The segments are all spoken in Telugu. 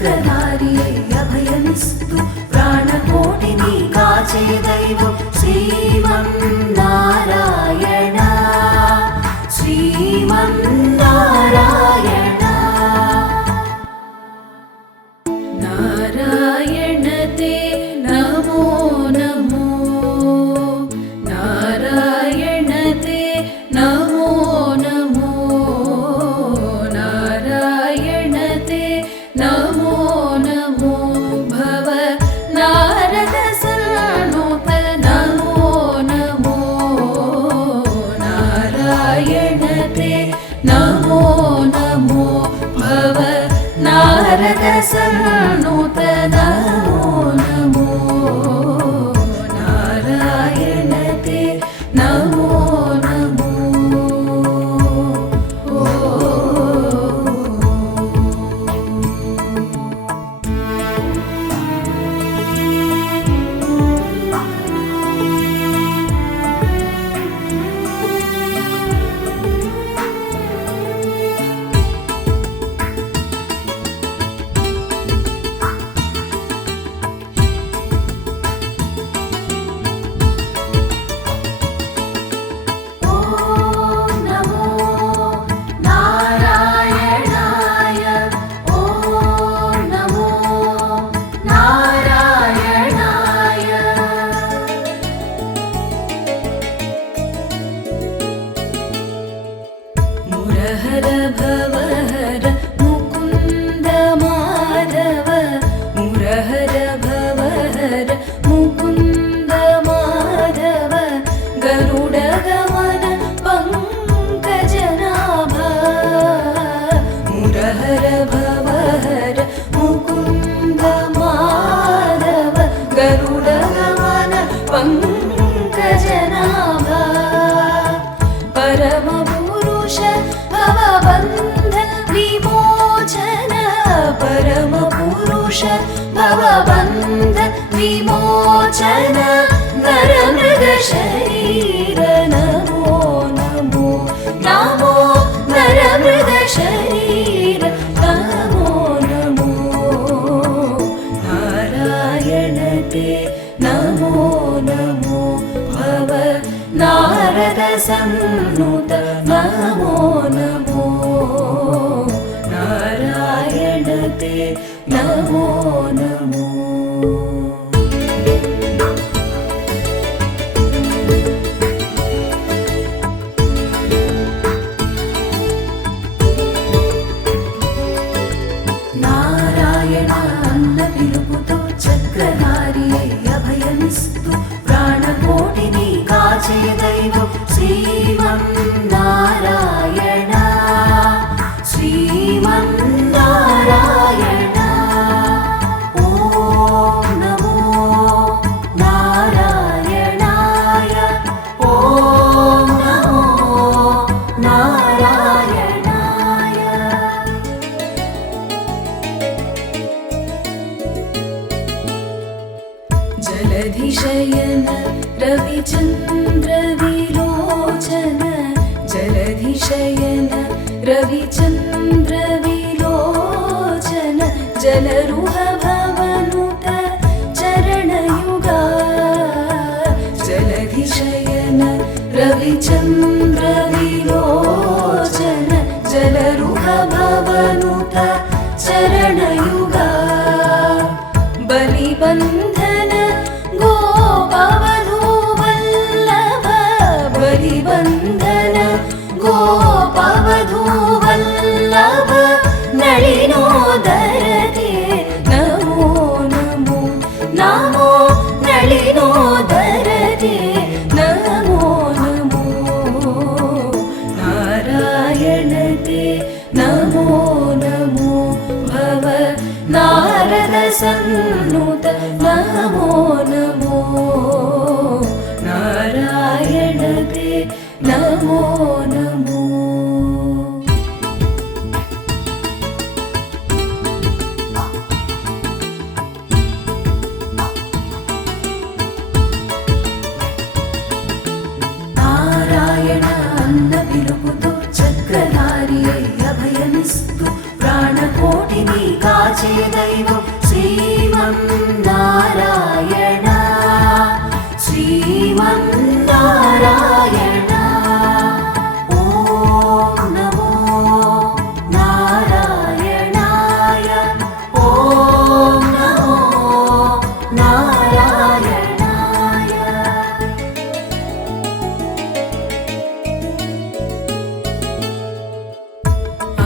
చక్రధారి అభయమిస్తు ప్రాణకోటిని కాచే దైవం శ్రీమన్నారాయణ శ్రీమన్నారాయణ నారాయణ తే నమో నమో నారాయణ తే నమో నమో నారాయణ తే నమో నమో భవ నారద సన్నుత నమో నమో నారాయణ తే నమో నమో భవ నారద సన్నుత నమో నమో నారాయణ తే నమో నమో मुरहर भवहर मुकुन्द माधव मुरहर भवहर मुकुन्द माधव गरुडगमन पङ्कजनाभा मुरहर भवहर मुकुन्द माधव गरुडगमन पङ्कजनाभा परम भवबन्ध विमोचन परम पुरुष भवबन्ध विमोचन नरमृग शरीर नमो नमो नमो नरमृग शरीर नमो नमो नारायण ते नमो नमो भव नारद सन्नुत नमो नमो नारायण ते नमो नमो నారాయణ అన్న పిలుపుతో చక్రధారి అభయమిస్తు ప్రాణకోటిని కాచే దైవం శ్రీమన్నారాయణ శ్రీమన్నారాయణ ఓం నమో నారాయణాయ ఓం నమో నారాయణాయ జలధిశయన రవిచంద్ర విలోచన జలధిశయన రవిచంద్ర విలోచన జలరుహ భవనుత చరణయుగా జలధిశయన రవిచంద్ర విలోచన జలరుహ భవనుత చరణయుగా బలిబంధన गोपवधूवल्लभ बलिबन्धन गोपवधूवल्लभ नलिनोदरते नमो नमो नमो नलिनोदरते नमो नमो नारायण ते नमो नमो भव नारद सन्नुत नमो नमो नारायण ते नमो नमो నారాయణ అన్న పిలుపుతో చక్రధారి అభయమిస్తు ప్రాణకోటిని కాచే దైవం శ్రీమన్నారాయణ శ్రీమన్నారాయణ. ఓం నమో నారాయణాయ ఓం నమో నారాయణాయ.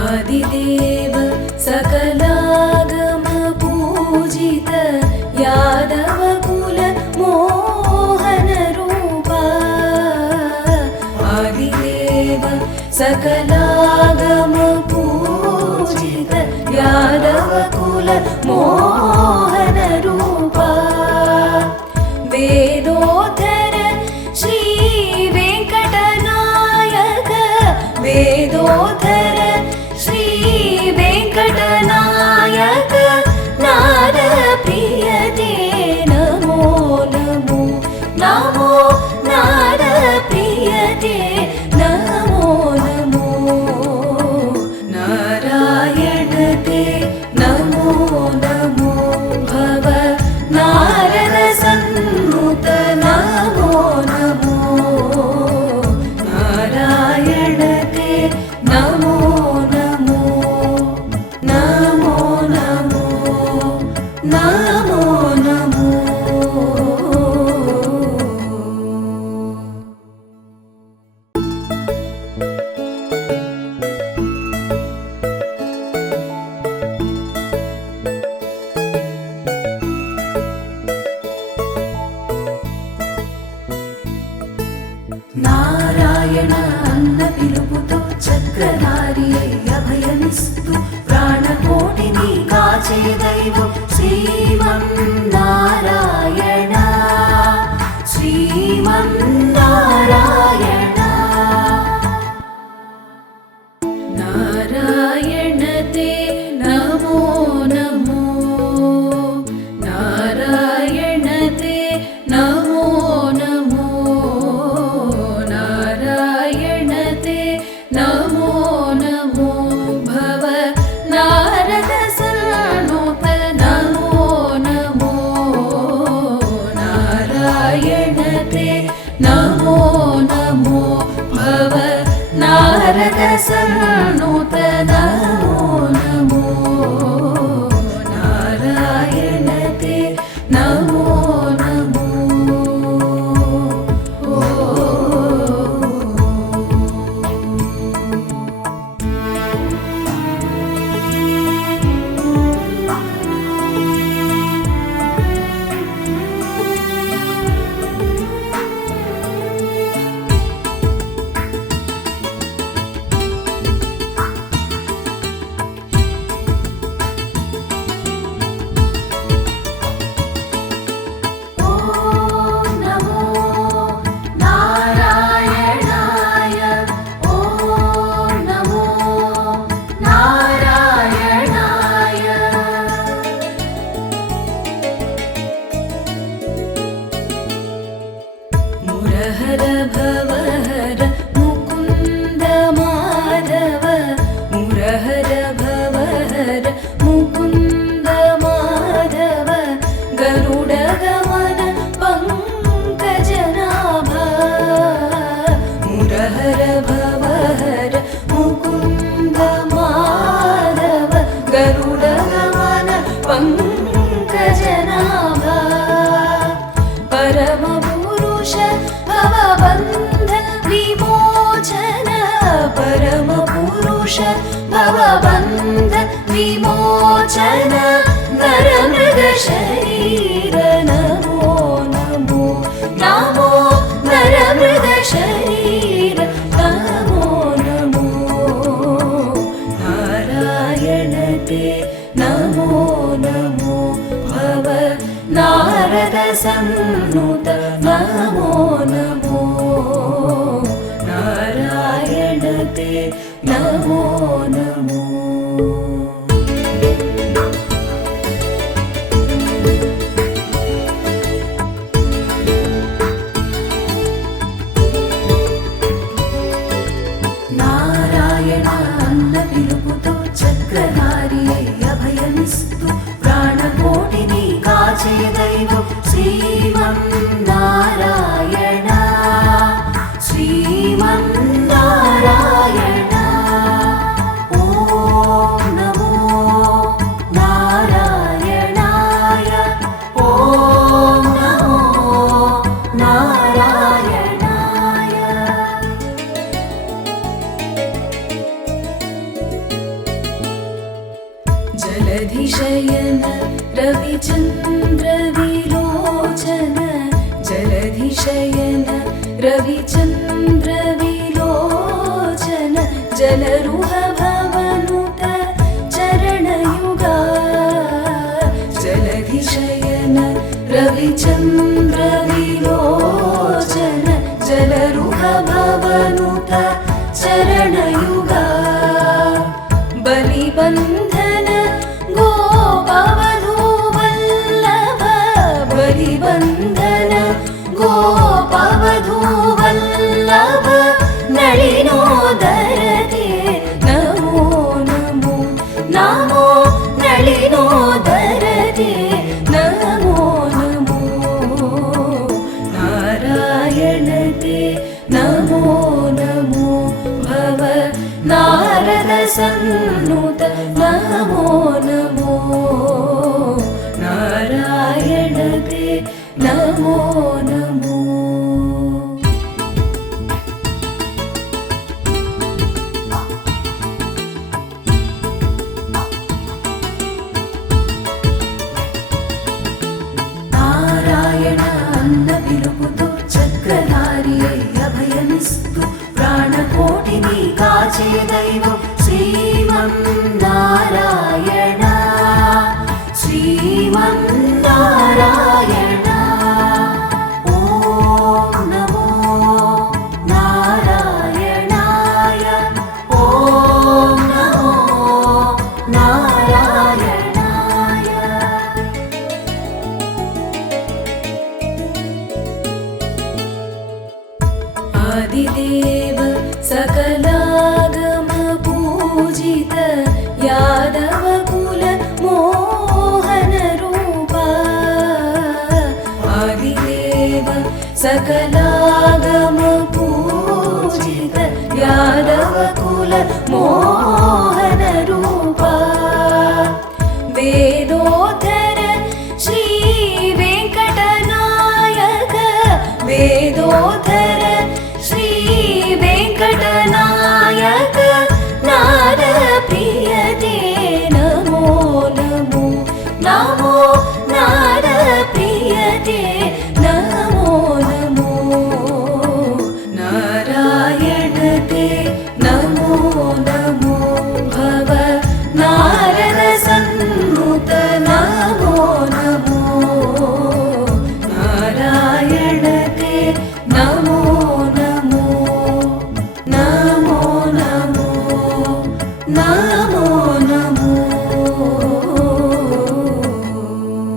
ఆదిదేవ సకలాగమ పూజిత యాదవ కుల మోహన రూప. ఆదిదేవ సకలాగమ పూజిత యాదవ కుల మోహన రూప. వేదోధర శ్రీ వెంకటనాయక వేదోధర శ్రీ వెంకటనాయక నాద ప్రియతే నమో నమో నమో నాద ప్రియతే నమో నమో. నారాయణ తే నమో నమో భవ నారద సన్నుత నమో నమో. నారాయణ తే నమో నమో నమో నమో నమో నమో. నారాయణ అన్న పిలుపుతో చక్రధారి అభయమిస్తూ ప్రాణకోటిని కాచే దైవం శ్రీమన్నారాయణ శ్రీమన్నారాయణ. నారాయణ తే నమో నమో నారాయణ తే నమో నమో నారాయణ తే నమో నమో భవ నారద సన్నుత నమో నమో. నారాయణ తే నమో నమో భవ నారద సన్నుత నమో నమో. నారాయణ తే నమో నమో. ఓం నమో నారాయణాయ ఓం నమో నారాయణాయ. మురహర భవహర ముకుంద మాధవ మురహర భవహర ముకుంద మాధవ గరుడ గమన పంకజనాభ. మురహర భవహర ముకుంద మాధవ గరుడ గమన పంకజనాభ. పరమ పురుష భవబంధ విమోచన పరమ పురుష భవబంధ విమోచన నరమృగ శరీర నమో నమో నమో నరమృగ శరీర నమో నమో. నారాయణ తే నమో నమో భవ నారద సన్నుత నమో నమో. నారాయణ తే నమో నమో. నారాయణ అన్న పిలుపుతో చక్రధారి जलधिशयन रविचन्द्रविलोचन जलधिशयन रविचन्द्रविलोचन जलरुह भवनुत चरणयुगा जलधिशयन रविचन्द्रविलोचन जलरुह भवनुत चरणयुगा बलिबन्धन गोपवधूवल्लभ बलिबन्धन गोपवधूवल्लभ नलिनोदरते नमो नमो नमो नलिनोदरते नमो नमो नारायणते नमो नमो भव नारद सन्नुत नमो नमो नारायणते नमो नमो नारायण अन्न पिलुपुतु चक्रधारी अभयनिस्तु प्राणकोटिनि काचे दैवं श्रीमन्नारायण श्रीमन्नारायण ॐ नमो नारायणाय ॐ नमो नारायणाय आदिदेव सकलागम पूजित यादव कुल मोहन रूपा आदिदेव सकलागम